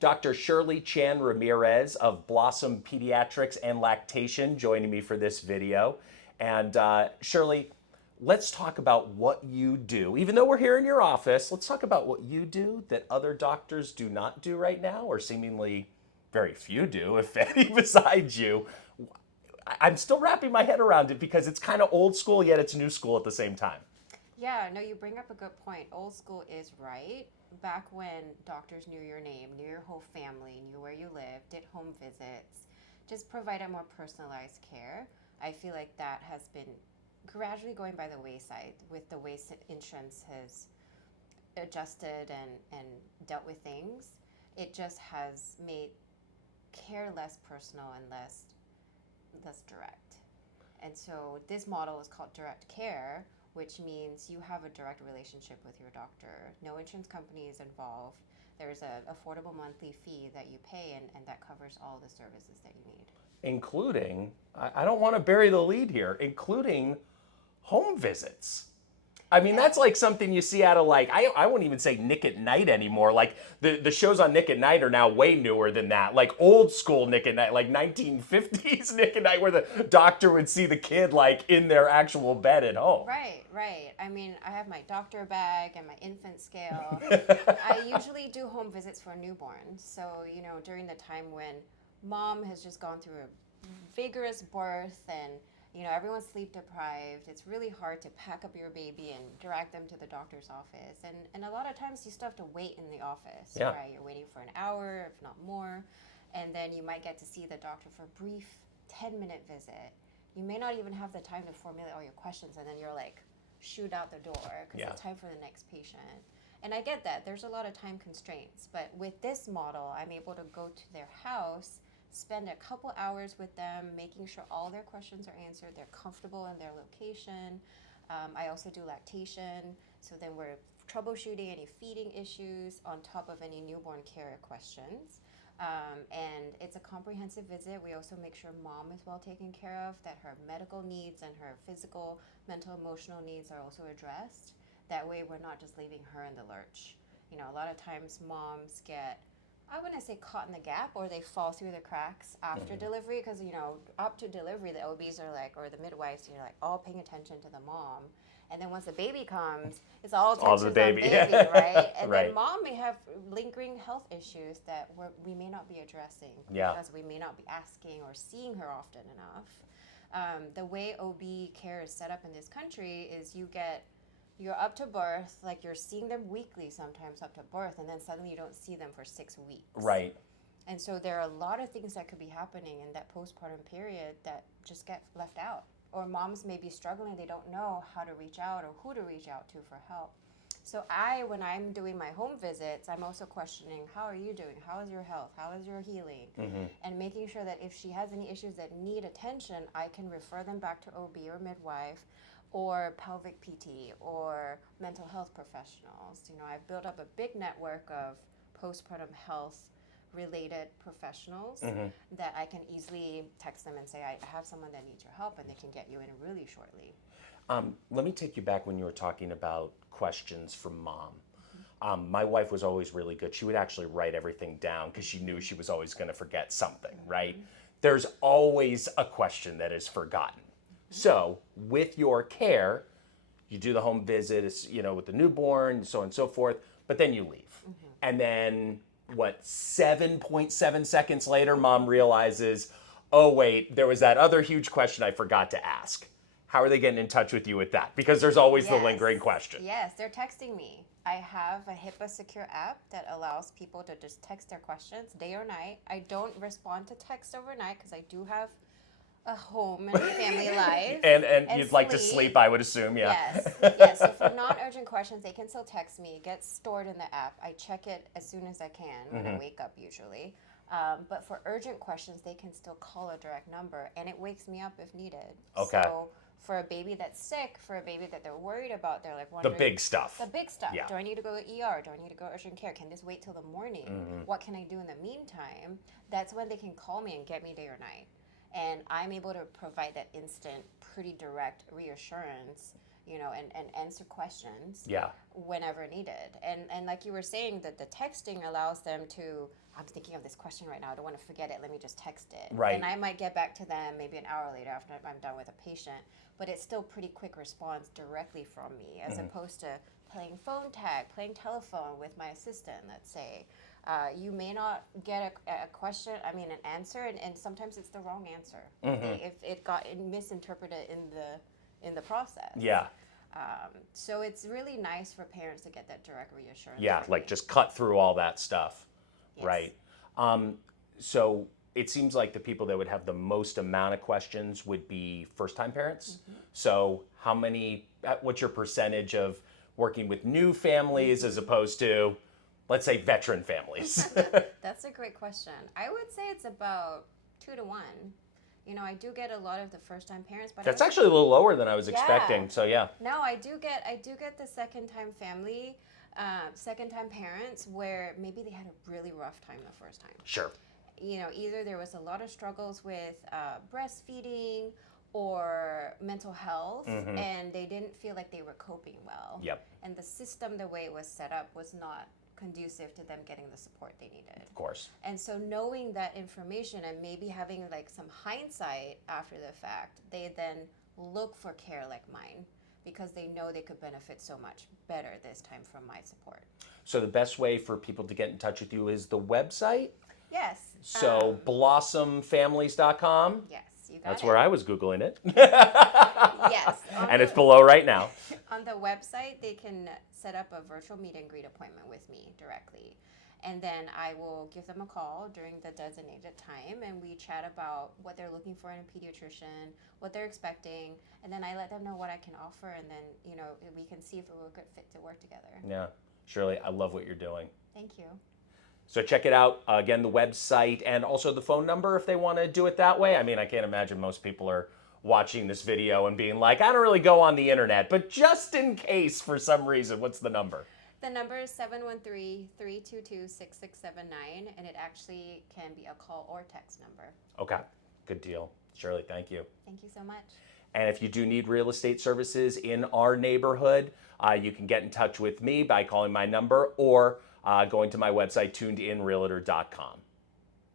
Dr. Shirley Chan-Ramirez of Blossom Pediatrics and Lactation joining me for this video. And Shirley, let's talk about what you do. Even though we're here in your office, let's talk about what you do that other doctors do not do right now, or seemingly very few do, if any, besides you. I'm still wrapping my head around it because it's kind of old school, yet it's new school at the same time. Yeah, no, you bring up a good point. Old school is right. Back when doctors knew your name, knew your whole family, knew where you lived, did home visits, just provided more personalized care. I feel like that has been gradually going by the wayside with the way insurance has adjusted and dealt with things. It just has made care less personal and less direct. And so this model is called direct care, which means you have a direct relationship with your doctor. No insurance company is involved. There's an affordable monthly fee that you pay, and that covers all the services that you need. Including, I don't want to bury the lead here, including home visits. I mean, that's like something you see out of like, I wouldn't even say Nick at Night anymore. Like the shows on Nick at Night are now way newer than that. Like old school Nick at Night, like 1950s Nick at Night, where the doctor would see the kid like in their actual bed at home. Right, right. I mean, I have my doctor bag and my infant scale. I usually do home visits for newborns. So, you know, during the time when mom has just gone through a vigorous birth and you know, everyone's sleep deprived. It's really hard to pack up your baby and drag them to the doctor's office. And a lot of times you still have to wait in the office, right? You're waiting for an hour, if not more. And then you might get to see the doctor for a brief 10-minute visit. You may not even have the time to formulate all your questions, and then you're like, shoot out the door because it's time for the next patient. And I get that. There's a lot of time constraints. But with this model, I'm able to go to their house, spend a couple hours with them, making sure all their questions are answered, they're comfortable in their location. I also do lactation, so then we're troubleshooting any feeding issues on top of any newborn care questions. And it's a comprehensive visit. We also make sure mom is well taken care of, that her medical needs and her physical, mental, emotional needs are also addressed. That way we're not just leaving her in the lurch. You know, a lot of times moms get, I wouldn't say caught in the gap, or they fall through the cracks after delivery, because, you know, up to delivery, the OBs are like, or the midwives, you're like all paying attention to the mom. And then once the baby comes, it's all attention on baby, right? And then mom may have lingering health issues that we may not be addressing because we may not be asking or seeing her often enough. The way OB care is set up in this country is you're up to birth, like you're seeing them weekly sometimes up to birth, and then suddenly you don't see them for 6 weeks. Right. And so there are a lot of things that could be happening in that postpartum period that just get left out. Or moms may be struggling, they don't know how to reach out or who to reach out to for help. So when I'm doing my home visits, I'm also questioning, how are you doing? How is your health? How is your healing? And making sure that if she has any issues that need attention, I can refer them back to OB or midwife, or pelvic PT, or mental health professionals. You know, I've built up a big network of postpartum health related professionals that I can easily text them and say, I have someone that needs your help, and they can get you in really shortly. Let me take you back when you were talking about questions from mom. My wife was always really good. She would actually write everything down because she knew she was always going to forget something, right? There's always a question that is forgotten. So with your care, you do the home visit, you know, with the newborn, so on and so forth, but then you leave. And then 7.7 seconds later, mom realizes, oh wait, there was that other huge question I forgot to ask. How are they getting in touch with you with that? Because there's always the lingering question. Yes, they're texting me. I have a HIPAA secure app that allows people to just text their questions day or night. I don't respond to text overnight because I do have a home and a family life. and you'd like to sleep, I would assume, Yes. So for non-urgent questions, they can still text me. It gets stored in the app. I check it as soon as I can when I wake up usually. But for urgent questions, they can still call a direct number, and it wakes me up if needed. Okay. So for a baby that's sick, for a baby that they're worried about, they're like wondering. The big stuff. The big stuff. Yeah. Do I need to go to ER? Do I need to go to urgent care? Can this wait till the morning? What can I do in the meantime? That's when they can call me and get me day or night. And I'm able to provide that instant, pretty direct reassurance and answer questions Yeah. whenever needed. And like you were saying, that the texting allows them to, I'm thinking of this question right now, I don't want to forget it, let me just text it. Right. And I might get back to them maybe an hour later after I'm done with a patient, but it's still pretty quick response directly from me, as opposed to playing phone tag, playing telephone with my assistant, let's say. You may not get a question, an answer, and sometimes it's the wrong answer. If it got misinterpreted in the process. Yeah. So it's really nice for parents to get that direct reassurance. Yeah, early. like just cut through all that stuff. Yes. Right. So it seems like the people that would have the most amount of questions would be first-time parents. So what's your percentage of working with new families as opposed to, let's say, veteran families? That's a great question. I would say it's about 2 to 1. I do get a lot of the first-time parents, but That's actually a little lower than I was Yeah. expecting. So yeah. No, I do get the second-time family, second-time parents where maybe they had a really rough time the first time. Sure. Either there was a lot of struggles with breastfeeding or mental health, and they didn't feel like they were coping well. Yep. And the system, the way it was set up, was not conducive to them getting the support they needed. Of course. And so knowing that information and maybe having like some hindsight after the fact, they then look for care like mine because they know they could benefit so much better this time from my support. So the best way for people to get in touch with you is the website. Yes. So blossomfamilies.com. Yes, you got That's it. where I was Googling it. Yes. And it's below right now. On the website, they can set up a virtual meet and greet appointment with me directly. And then I will give them a call during the designated time, and we chat about what they're looking for in a pediatrician, what they're expecting, and then I let them know what I can offer, and then, we can see if we're a good fit to work together. Yeah. Shirley, I love what you're doing. Thank you. So check it out. Again, the website and also the phone number if they want to do it that way. I can't imagine most people are watching this video and being like, I don't really go on the internet, but just in case for some reason, what's the number? The number is 713-322-6679, and it actually can be a call or text number. Okay, good deal. Shirley, thank you. Thank you so much. And if you do need real estate services in our neighborhood, you can get in touch with me by calling my number or going to my website, tunedinrealtor.com.